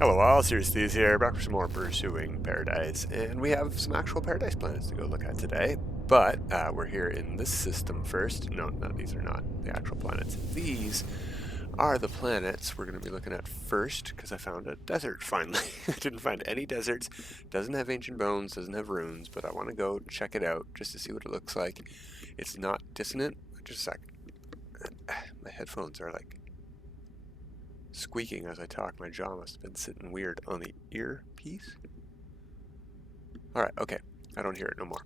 Hello all, Serious Thieves here, back for some more Pursuing Paradise, and we have some actual Paradise planets to go look at today, but we're here in this system first. No, these are not the actual planets. These are the planets we're going to be looking at first, because I found a desert finally. I didn't find any deserts, doesn't have ancient bones, doesn't have ruins, but I want to go check it out just to see what it looks like. It's not dissonant. Just a sec. My headphones are like squeaking as I talk. My jaw must have been sitting weird on the earpiece. Alright, okay. I don't hear it no more.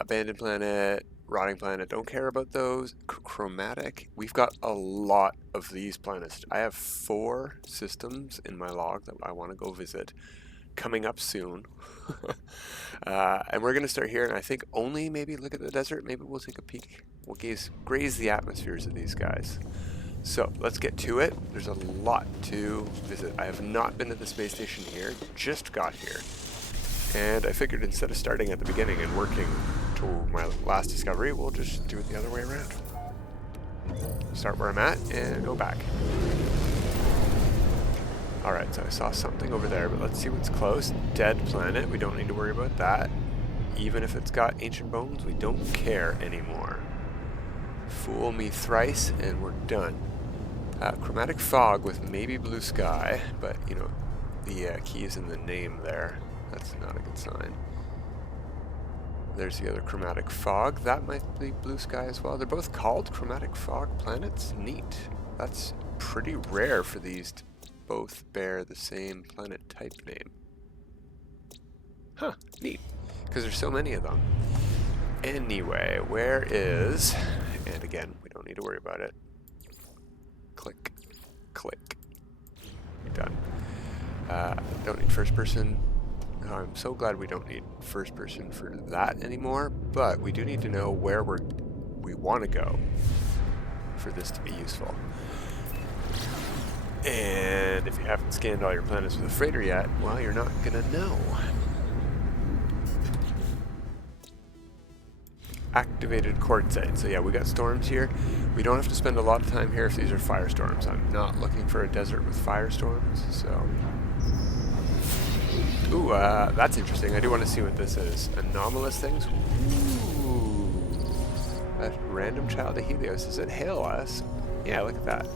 Abandoned planet, rotting planet, don't care about those. Chromatic, we've got a lot of these planets. I have 4 systems in my log that I want to go visit coming up soon. And we're going to start here, and I think only maybe look at the desert. Maybe we'll take a peek. We'll graze the atmospheres of these guys. So let's get to it. There's a lot to visit. I have not been to the space station here, just got here. And I figured instead of starting at the beginning and working to my last discovery, we'll just do it the other way around. Start where I'm at and go back. Alright, so I saw something over there, but let's see what's close. Dead planet, we don't need to worry about that. Even if it's got ancient bones, we don't care anymore. Fool me thrice and we're done. Chromatic fog with maybe blue sky, but you know, the key is in the name there. That's not a good sign. There's the other chromatic fog. That might be blue sky as well. They're both called chromatic fog planets. Neat. That's pretty rare for these to both bear the same planet type name. Huh, neat. Because there's so many of them. Anyway, where is... And again, we don't need to worry about it. Click, click. Done. Don't need first person. Oh, I'm so glad we don't need first person for that anymore, but we do need to know where we want to go for this to be useful. And if you haven't scanned all your planets with a freighter yet, well, you're not gonna know. Activated quartzite. So yeah, we got storms here. We don't have to spend a lot of time here if these are firestorms. I'm not looking for a desert with firestorms, so... Ooh, that's interesting. I do want to see what this is. Anomalous things? Ooh. A random Child of Helios. Does it hail us? Yeah, look at that.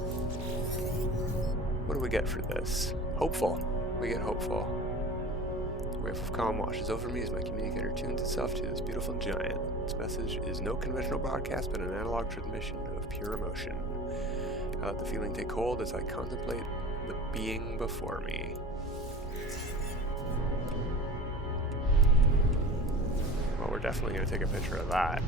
What do we get for this? Hopeful. We get hopeful. Wave of calm washes over me as my communicator tunes itself to this beautiful giant. Its message is no conventional broadcast, but an analog transmission of pure emotion. I let the feeling take hold as I contemplate the being before me. Well, we're definitely going to take a picture of that.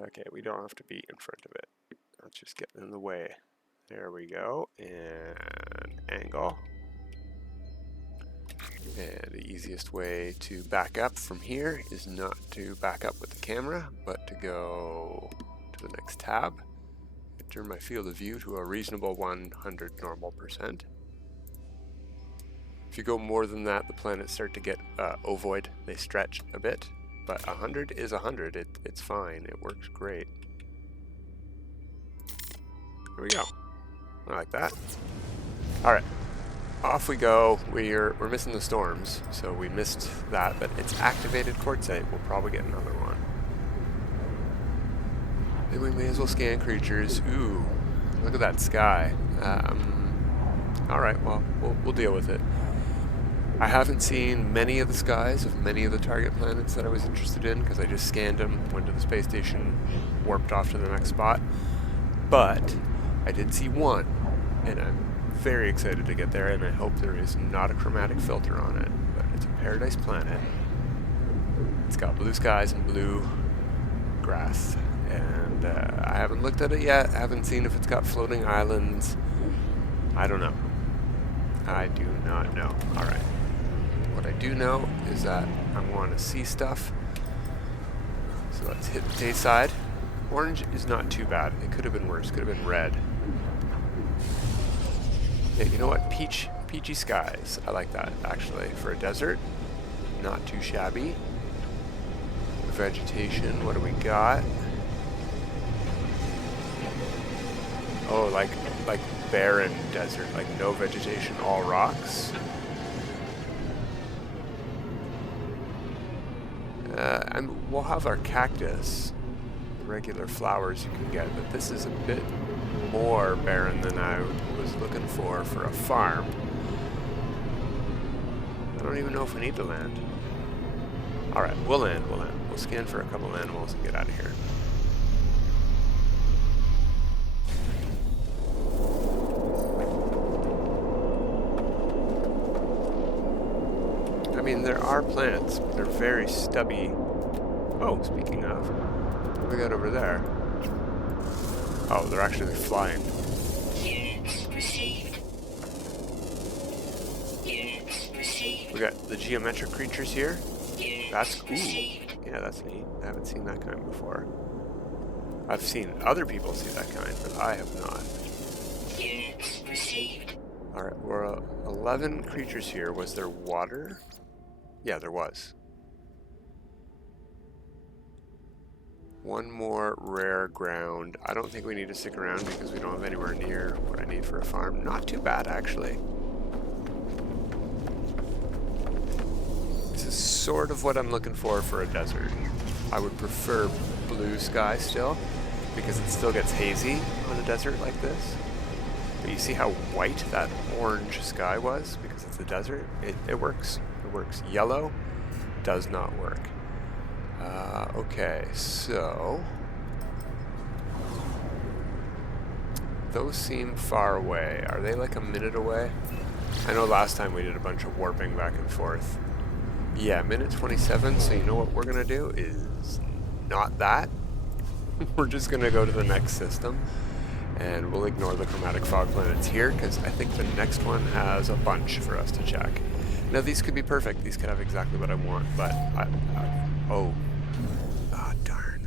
Okay, we don't have to be in front of it. Let's just get in the way. There we go. And angle. And the easiest way to back up from here is not to back up with the camera, but to go to the next tab. And turn my field of view to a reasonable 100 normal %. If you go more than that, the planets start to get ovoid. They stretch a bit, but 100 is 100. It's fine. It works great. There we go. I like that. Alright. Off we go. We're missing the storms, so we missed that, but it's activated quartzite. We'll probably get another one. Then we may as well scan creatures. Ooh, look at that sky. Alright, well, we'll deal with it. I haven't seen many of the skies of many of the target planets that I was interested in, because I just scanned them, went to the space station, warped off to the next spot. But I did see one, and I'm very excited to get there, and I hope there is not a chromatic filter on it, but it's a paradise planet. It's got blue skies and blue grass, and I haven't looked at it yet. I haven't seen if it's got floating islands. I don't know. I do not know. Alright. What I do know is that I want to see stuff. So let's hit the day side. Orange is not too bad. It could have been worse. Could have been red. Yeah, you know what? Peachy skies. I like that, actually. For a desert, not too shabby. Vegetation, what do we got? Oh, like barren desert, like no vegetation, all rocks. And we'll have our cactus, regular flowers you can get, but this is a bit more barren than I was looking for a farm. I don't even know if we need to land. Alright, we'll land. We'll scan for a couple animals and get out of here. I mean, there are plants, but they're very stubby. Oh, speaking of, what do we got over there? Oh, they're actually flying. We got the geometric creatures here. That's cool. Yeah, that's neat. I haven't seen that kind before. I've seen other people see that kind, but I have not. Alright, we're 11 creatures here. Was there water? Yeah, there was. One more rare ground. I don't think we need to stick around because we don't have anywhere near what I need for a farm. Not too bad, actually. This is sort of what I'm looking for a desert. I would prefer blue sky still, because it still gets hazy on a desert like this. But you see how white that orange sky was? Because it's a desert. It works. It works. Yellow does not work. Okay, so those seem far away. Are they like a minute away? I know last time we did a bunch of warping back and forth. Yeah, minute 27, so you know what we're gonna do is not that. We're just gonna go to the next system, and we'll ignore the chromatic fog planets here, because I think the next one has a bunch for us to check. Now these could be perfect, these could have exactly what I want, but oh, darn.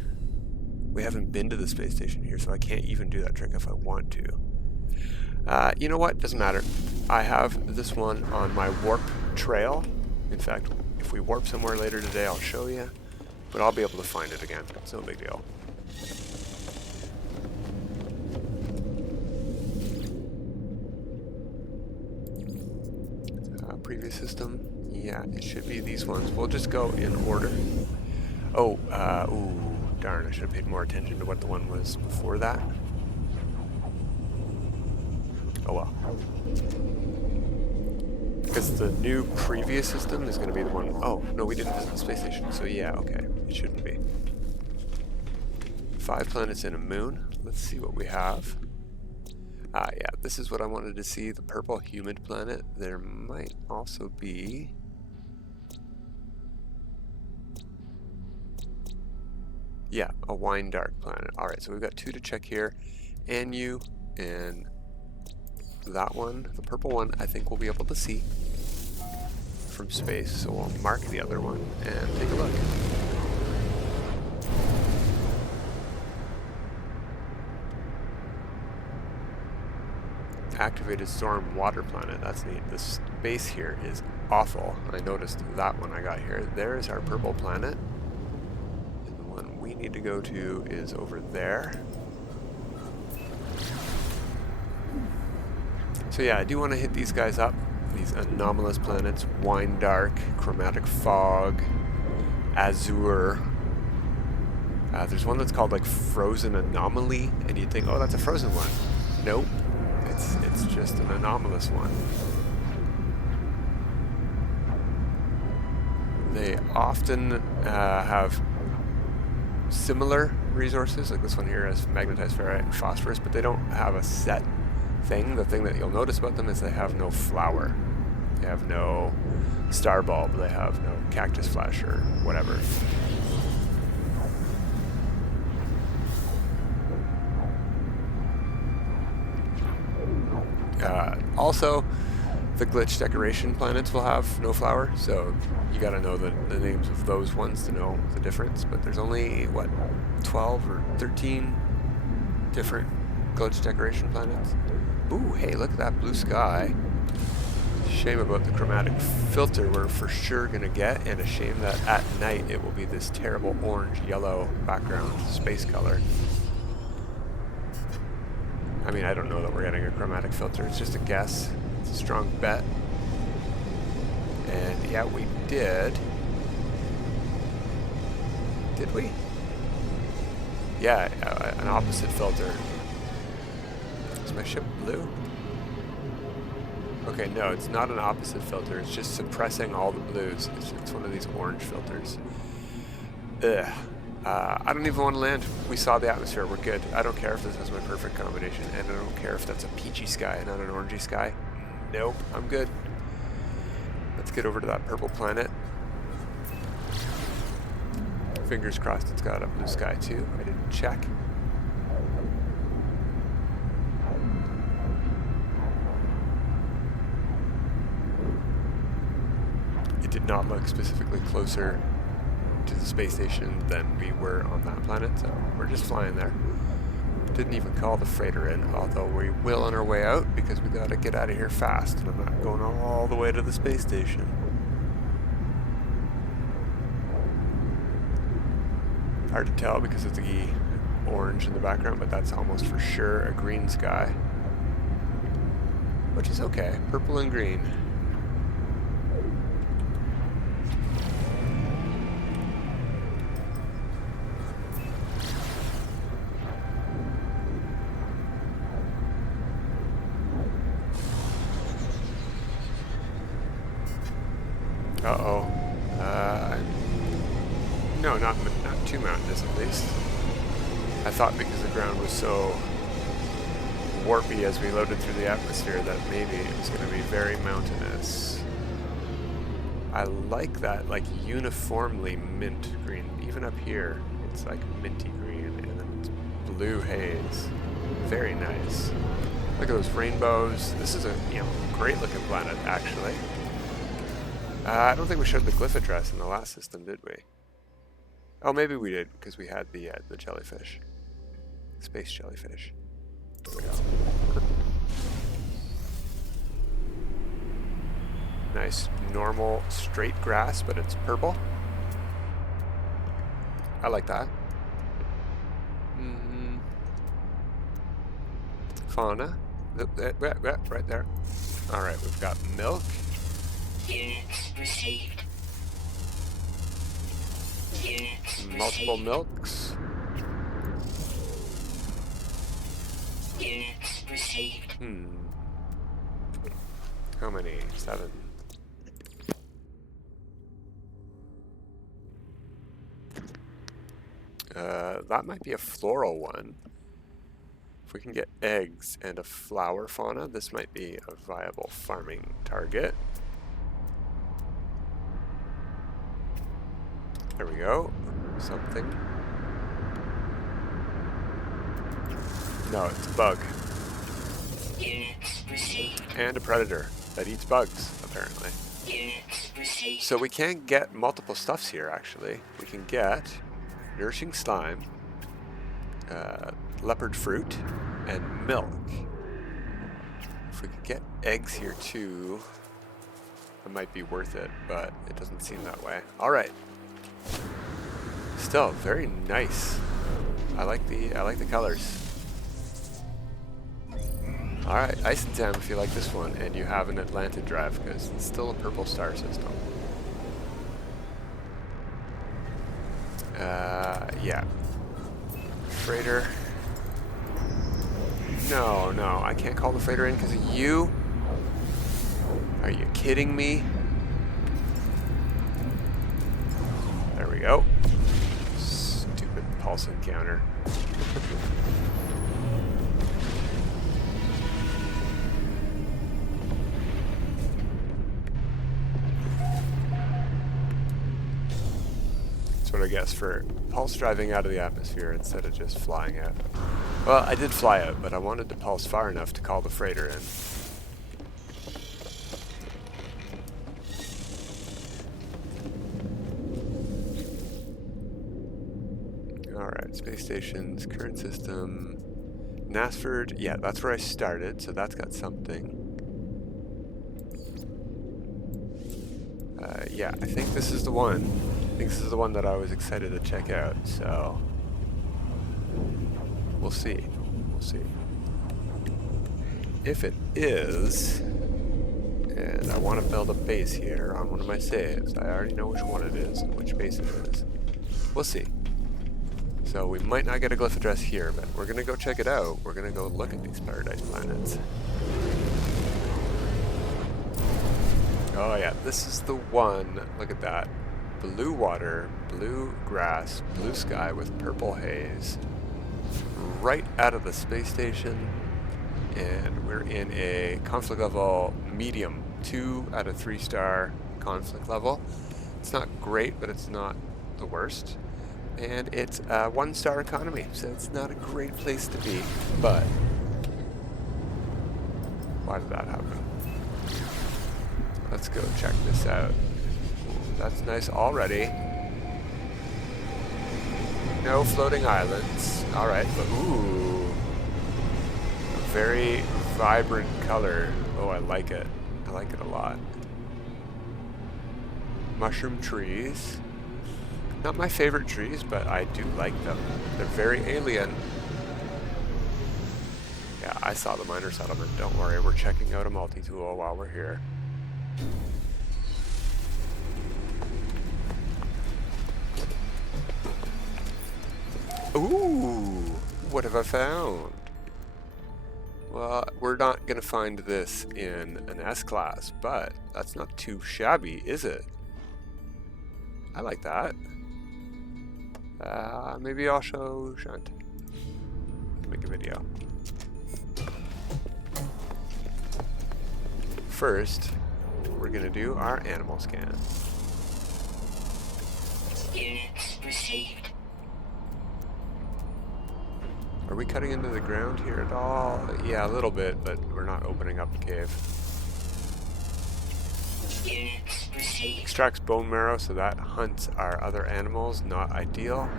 We haven't been to the space station here, so I can't even do that trick if I want to. You know what, doesn't matter. I have this one on my warp trail. In fact, if we warp somewhere later today, I'll show you, but I'll be able to find it again. It's no big deal. Previous system, yeah, it should be these ones. We'll just go in order. Oh, ooh, darn, I should have paid more attention to what the one was before that. Oh well. Because the new previous system is going to be the one... Oh, no, we didn't visit the space station, so yeah, okay, it shouldn't be. 5 planets and a moon. Let's see what we have. Yeah, this is what I wanted to see, the purple humid planet. There might also be... Yeah, a wine dark planet. Alright, so we've got 2 to check here. Anu and that one, the purple one, I think we'll be able to see from space. So we'll mark the other one and take a look. Activated storm water planet. That's neat. The space here is awful. I noticed that when I got here. There is our purple planet. And the one we need to go to is over there. So yeah, I do want to hit these guys up. These anomalous planets. Wine dark, chromatic fog, azure. There's one that's called like frozen anomaly, and you'd think, oh, that's a frozen one. Nope. It's just an anomalous one. They often have similar resources, like this one here has magnetized ferrite and phosphorus, but they don't have a set thing. The thing that you'll notice about them is they have no flower. They have no star bulb. They have no cactus flash or whatever. Also, the glitch decoration planets will have no flower, so you gotta know the names of those ones to know the difference. But there's only, what, 12 or 13 different glitch decoration planets. Ooh, hey, look at that blue sky. Shame about the chromatic filter we're for sure gonna get, and a shame that at night it will be this terrible orange-yellow background space color. I mean, I don't know that we're getting a chromatic filter. It's just a guess. It's a strong bet. And yeah, we did. Did we? Yeah, an opposite filter. Is my ship blue? Okay, no, it's not an opposite filter. It's just suppressing all the blues. It's one of these orange filters. Ugh. I don't even want to land. We saw the atmosphere. We're good. I don't care if this has my perfect combination, and I don't care if that's a peachy sky, not an orangey sky. Nope, I'm good. Let's get over to that purple planet. Fingers crossed it's got a blue sky too. I didn't check. It did not look specifically closer to the space station than we were on that planet, so we're just flying there. Didn't even call the freighter in, although we will on our way out because we gotta get out of here fast, and I'm not going all the way to the space station. Hard to tell because of the orange in the background, but that's almost for sure a green sky, which is okay. Purple and green. Uh-oh. No, not too mountainous at least. I thought because the ground was so warpy as we loaded through the atmosphere that maybe it was going to be very mountainous. I like that, like, uniformly mint green. Even up here, it's like minty green, and then it's blue haze. Very nice. Look at those rainbows. This is a, great looking planet, actually. I don't think we showed the glyph address in the last system, did we? Oh, maybe we did, because we had the jellyfish. Space jellyfish. There we go. Nice, normal, straight grass, but it's purple. I like that. Fauna. Right there. Alright, we've got milk. Units received. Units Multiple received. milks. Units received. How many? 7. That might be a floral one. If we can get eggs and a flower fauna, this might be a viable farming target. There we go. Something. No, it's a bug. Units received. And a predator that eats bugs, apparently. Units received. So we can get multiple stuffs here, actually. We can get nourishing slime, leopard fruit, and milk. If we could get eggs here too, it might be worth it, but it doesn't seem that way. All right. Still very nice. I like the colors. All right, Eissentam if you like this one, and you have an Atlantid Drive because it's still a purple star system. Yeah. Freighter. No, I can't call the freighter in because of you. Are you kidding me? There we go. Stupid pulse encounter. That's what I guess for pulse driving out of the atmosphere instead of just flying out. Well, I did fly out, but I wanted to pulse far enough to call the freighter in. Alright, space stations, current system, Nasford, yeah, that's where I started, so that's got something. Yeah, I think this is the one. I think this is the one that I was excited to check out, so we'll see. We'll see. if it is, and I want to build a base here on one of my saves, I already know which one it is and which base it is. We'll see. So we might not get a glyph address here, but we're going to go check it out. We're going to go look at these paradise planets. Oh yeah, this is the one. Look at that. Blue water, blue grass, blue sky with purple haze. Right out of the space station. And we're in a conflict level medium. 2 out of 3 star conflict level. It's not great, but it's not the worst. And it's a 1-star economy, so it's not a great place to be. But why did that happen? Let's go check this out. That's nice already. No floating islands. Alright, but ooh. A very vibrant color. Oh, I like it. I like it a lot. Mushroom trees. Not my favorite trees, but I do like them. They're very alien. Yeah, I saw the miner settlement. Don't worry, we're checking out a multi-tool while we're here. Ooh, what have I found? Well, we're not going to find this in an S-class, but that's not too shabby, is it? I like that. Maybe I'll show Shunt. Make a video. First, we're going to do our animal scan. Units received. Are we cutting into the ground here at all? Yeah, a little bit, but we're not opening up the cave. Units received. Extracts bone marrow, so that hunts our other animals. Not ideal.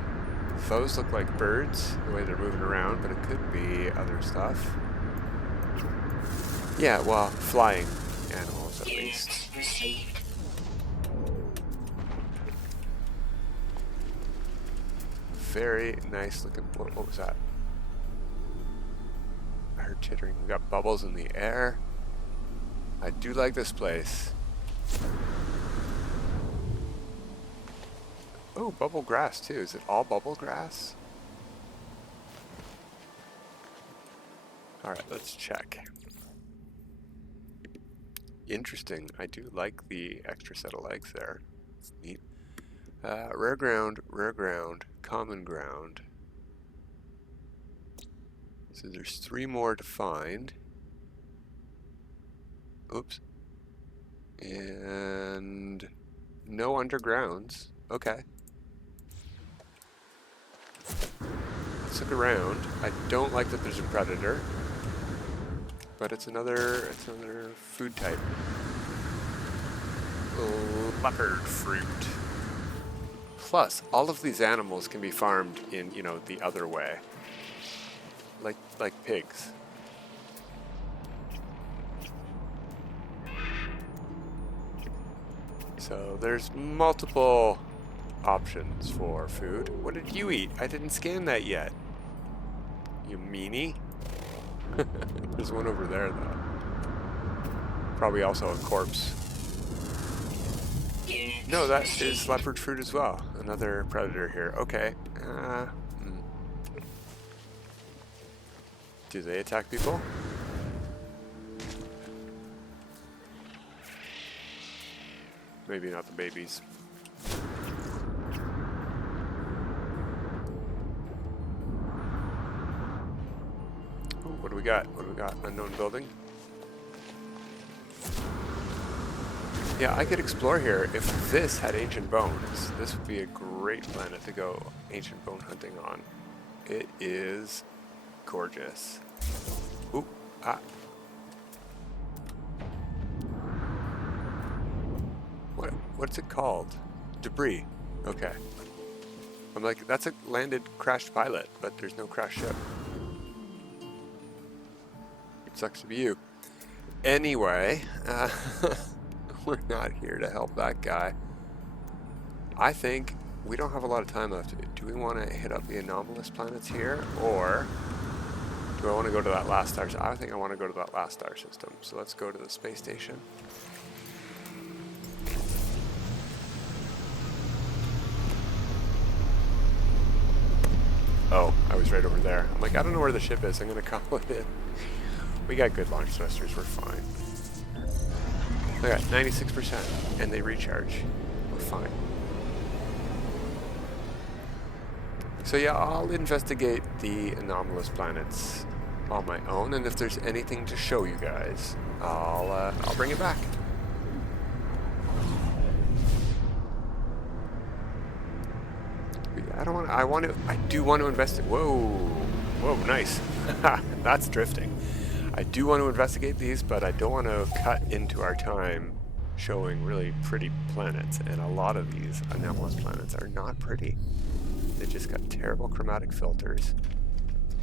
Those look like birds, the way they're moving around, but it could be other stuff. Yeah, well, flying animals at least. Units received. Very nice looking. What was that? I heard chittering. We got bubbles in the air. I do like this place. Oh, bubble grass too. Is it all bubble grass? Alright, let's check. Interesting. I do like the extra set of legs there. It's neat. Rare ground, common ground. So there's 3 more to find. Oops. And no undergrounds. Okay. Let's look around. I don't like that there's a predator, but it's another food type. Leopard fruit. Plus, all of these animals can be farmed in, you know, the other way. Like pigs. So there's multiple options for food. What did you eat? I didn't scan that yet. You meanie. There's one over there though. Probably also a corpse. No, that is leopard fruit as well. Another predator here. Okay. Do they attack people? Maybe not the babies. Ooh, what do we got? What do we got? Unknown building. Yeah, I could explore here. If this had ancient bones, this would be a great planet to go ancient bone hunting on. It is gorgeous. Ooh, ah. What's it called? Debris. Okay. I'm like, that's a landed crashed pilot, but there's no crashed ship. Sucks to be you. Anyway, we're not here to help that guy. I think we don't have a lot of time left. Do we want to hit up the anomalous planets here, or Do I want to go to that last star? I think I want to go to that last star system. So let's go to the space station. Oh, I was right over there. I'm like, I don't know where the ship is. I'm going to call it in. We got good launch thrusters. We're fine. I got 96%, and they recharge. We're fine. So yeah, I'll investigate the anomalous planets on my own, and if there's anything to show you guys, I'll bring it back. I do want to investigate. Whoa, nice. That's drifting. I do want to investigate these, but I don't want to cut into our time showing really pretty planets, and a lot of these anomalous planets are not pretty. They just got terrible chromatic filters,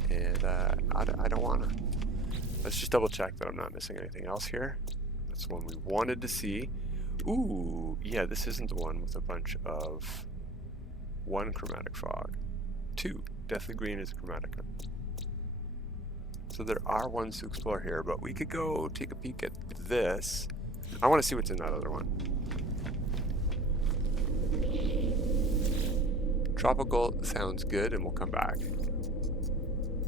and I don't want to. Let's just double check that I'm not missing anything else here. That's the one we wanted to see. Ooh, yeah, this isn't the one with a bunch of 1 chromatic fog. 2, deathly green is a chromatic. So there are ones to explore here, but we could go take a peek at this. I want to see what's in that other one. Tropical sounds good, and we'll come back.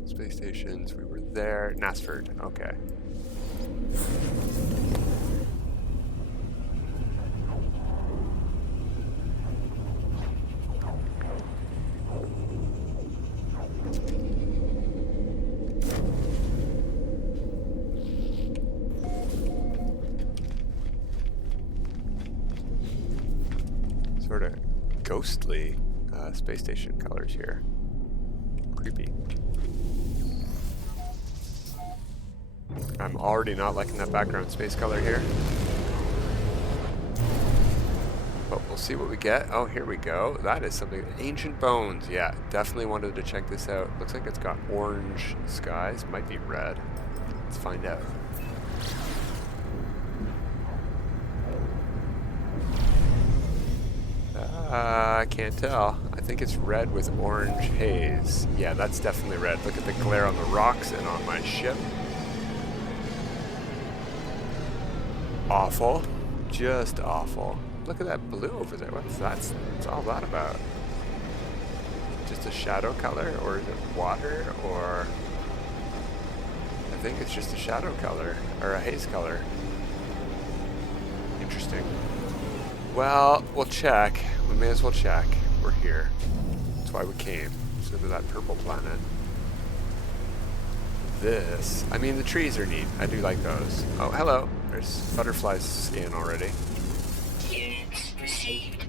Space stations, we were there. Nasford, okay. Sort of ghostly space station colors here. Creepy. I'm already not liking that background space color here. But we'll see what we get. Oh, here we go. That is something. Ancient bones. Yeah, definitely wanted to check this out. Looks like it's got orange skies. Might be red. Let's find out. I can't tell. I think it's red with orange haze. Yeah, that's definitely red. Look at the glare on the rocks and on my ship. Awful. Just awful. Look at that blue over there. What's all that about? Just a shadow color, or is it water, or... I think it's just a shadow color, or a haze color. Interesting. Well, we'll check. We may as well check. We're here. That's why we came. So to that purple planet. This... I mean, the trees are neat. I do like those. Oh, hello. There's butterflies in already. Units received.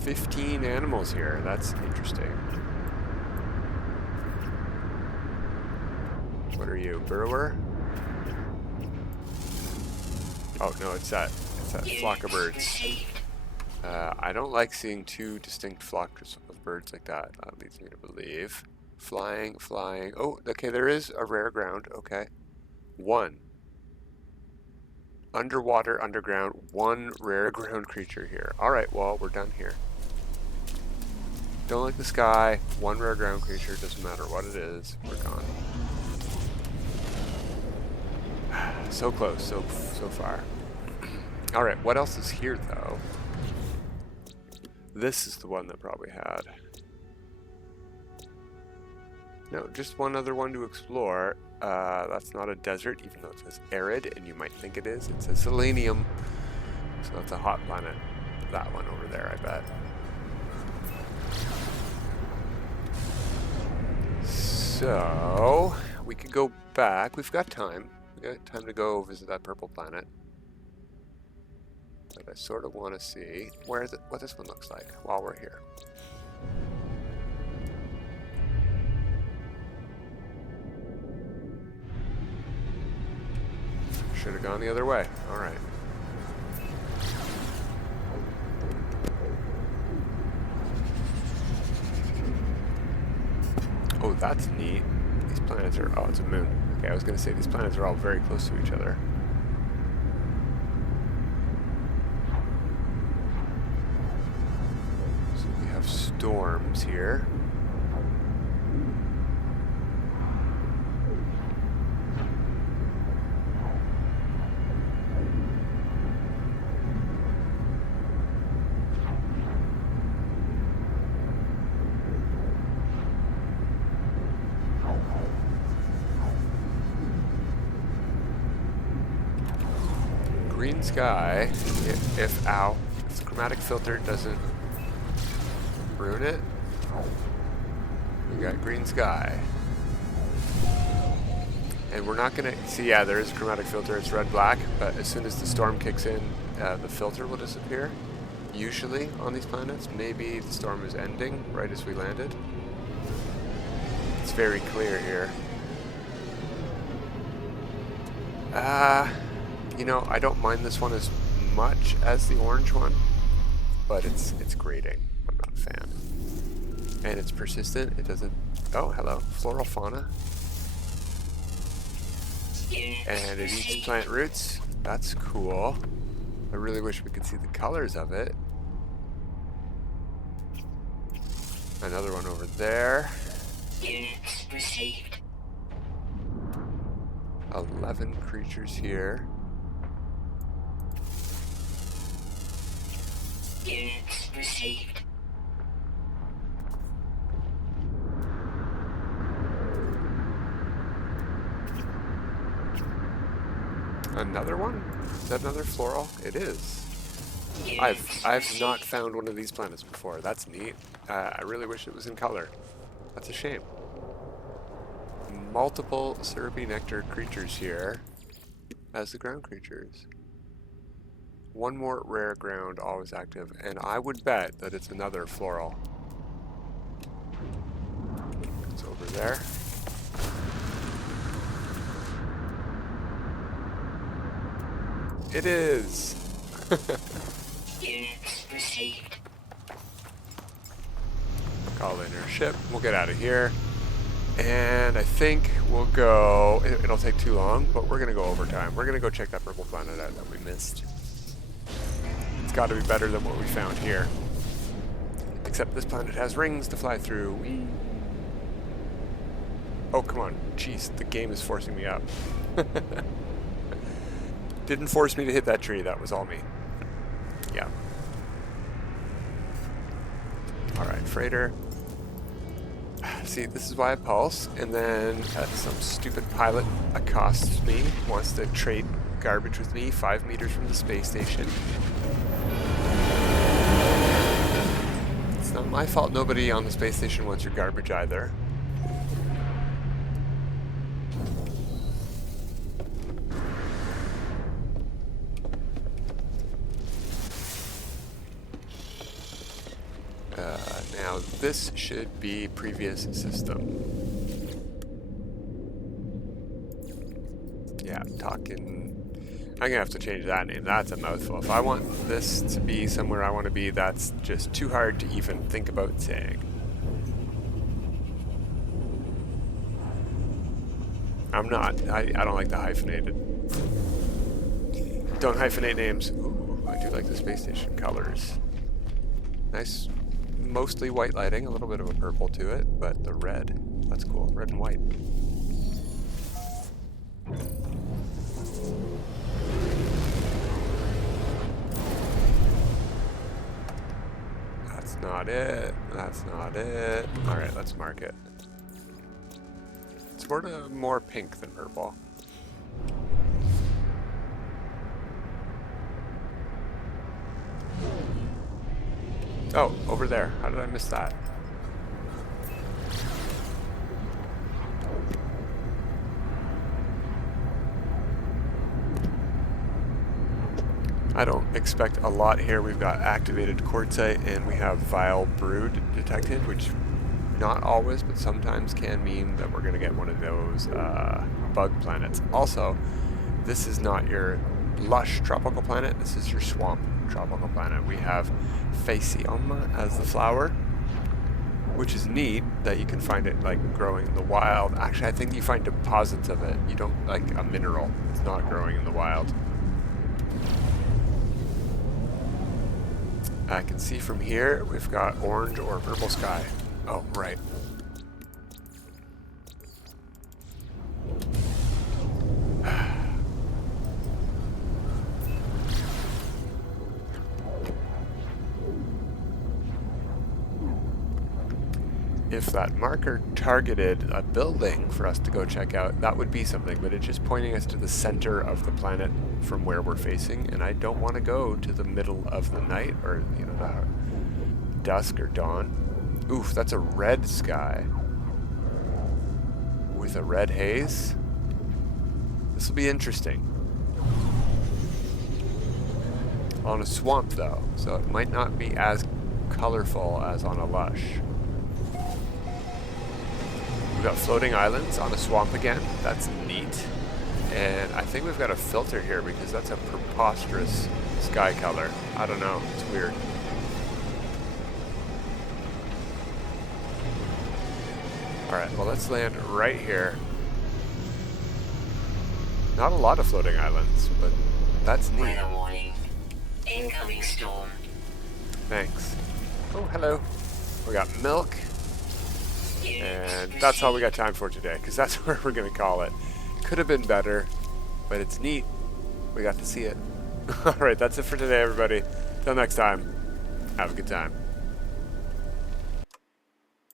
15 animals here. That's interesting. What are you, burrower? Oh, no, it's that flock of birds. I don't like seeing 2 distinct flocks of birds like that. That leads me to believe. Flying. Oh, okay, there is a rare ground. Okay. 1. Underwater, underground, 1 rare ground creature here. Alright, well, we're done here. Don't like the sky. 1 rare ground creature, doesn't matter what it is. We're gone. So close, so far. Alright, what else is here, though? This is the one that probably had. No, just one other one to explore. That's not a desert, even though it says arid, and you might think it is. It says selenium. So that's a hot planet. That one over there, I bet. So, we could go back. We've got time. We've got time to go visit that purple planet. But I sort of want to see what this one looks like while we're here. Should have gone the other way. All right. Oh, that's neat. These planets are... Oh, it's a moon. Okay, I was going to say these planets are all very close to each other. So we have storms here. green sky, if the chromatic filter doesn't ruin it, we got green sky. And we're not going to see, yeah, there is a chromatic filter, it's red-black, but as soon as the storm kicks in, the filter will disappear. Usually on these planets, maybe the storm is ending right as we landed. It's very clear here. You know, I don't mind this one as much as the orange one, but it's grating. I'm not a fan. And it's persistent. It doesn't... Oh, hello. Floral fauna. And it eats plant roots. That's cool. I really wish we could see the colors of it. Another one over there. Units received. 11 creatures here. Units received. Another one? Is that another floral? It is. I've not found one of these planets before. That's neat. I really wish it was in color. That's a shame. Multiple syrupy nectar creatures here as the ground creatures. One more rare ground always active, and I would bet that it's another floral. It's over there. It is! Units received. Call in our ship. We'll get out of here. And I think we'll go... It'll take too long, but we're going to go overtime. We're going to go check that purple planet out that we missed. It's got to be better than what we found here. Except this planet has rings to fly through. Whee! Oh, come on. Jeez, the game is forcing me up. Didn't force me to hit that tree. That was all me. Yeah. Alright, freighter. See, this is why I pulse, and then some stupid pilot accosts me, wants to trade garbage with me 5 meters from the space station. It's not my fault nobody on the space station wants your garbage either. Now this should be previous system. Yeah, talking... I'm gonna have to change that name. That's a mouthful. If I want this to be somewhere I want to be, that's just too hard to even think about saying. I'm not. I don't like the hyphenated. Don't hyphenate names. Ooh, I do like the space station colors. Nice. Mostly white lighting, a little bit of a purple to it, but the red, that's cool. Red and white. That's not it. That's not it. Alright, let's mark it. It's sort of more pink than purple. Oh, over there. How did I miss that? I don't expect a lot here. We've got activated quartzite and we have vile brood detected, which not always, but sometimes can mean that we're going to get one of those bug planets. Also, this is not your lush tropical planet. This is your swamp tropical planet. We have Eissentam as the flower, which is neat that you can find it like growing in the wild. Actually, I think you find deposits of it. You don't like a mineral. It's not growing in the wild. I can see from here we've got orange or purple sky. Oh, right. if that marker targeted a building for us to go check out, that would be something, but it's just pointing us to the center of the planet from where we're facing, and I don't want to go to the middle of the night, or, you know, the dusk or dawn. Oof, that's a red sky with a red haze. This will be interesting. On a swamp, though, so it might not be as colorful as on a lush. We've got floating islands on a swamp again. That's neat. And I think we've got a filter here because that's a preposterous sky color. I don't know. It's weird. Alright, well, let's land right here. Not a lot of floating islands, but that's neat. Weather warning. Incoming storm. Thanks. Oh, hello. We got milk. And that's all we got time for today, because that's where we're going to call it. Could have been better, but it's neat. We got to see it. Alright, that's it for today, everybody. Till next time, have a good time.